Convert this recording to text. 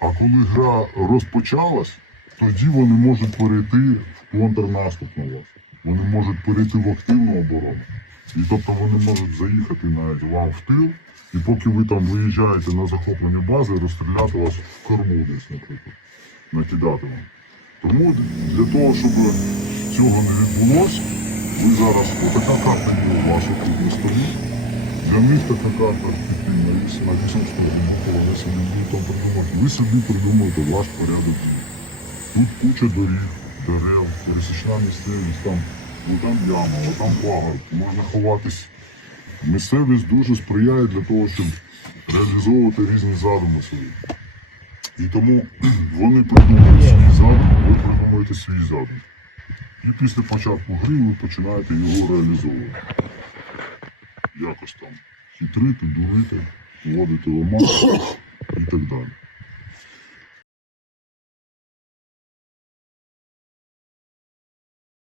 А коли гра розпочалась, тоді вони можуть перейти в контрнаступ на вас. Вони можуть перейти в активну оборону. І тобто вони можуть заїхати навіть вам в тил, і поки ви там виїжджаєте на захоплені бази, розстріляти вас в корму десь, наприклад, накидати вам. Тому для того, щоб цього не відбулося, ви зараз, отака карта є у на столі. Для них така карта піти на 8, на 8 сторін, собі там придумати. Ви собі придумаєте ваш порядок. Тут куча доріг, дерев, пересічна місцевість, там, ну, там яма, о, там пагорб, можна ховатись. Місцевість дуже сприяє для того, щоб реалізовувати різні задуми свої. І тому вони придумують свій задум, ви придумуєте свій задум. І після початку гри ви починаєте його реалізовувати. Якось там хитрити, дурити, вводити ламати і так далі.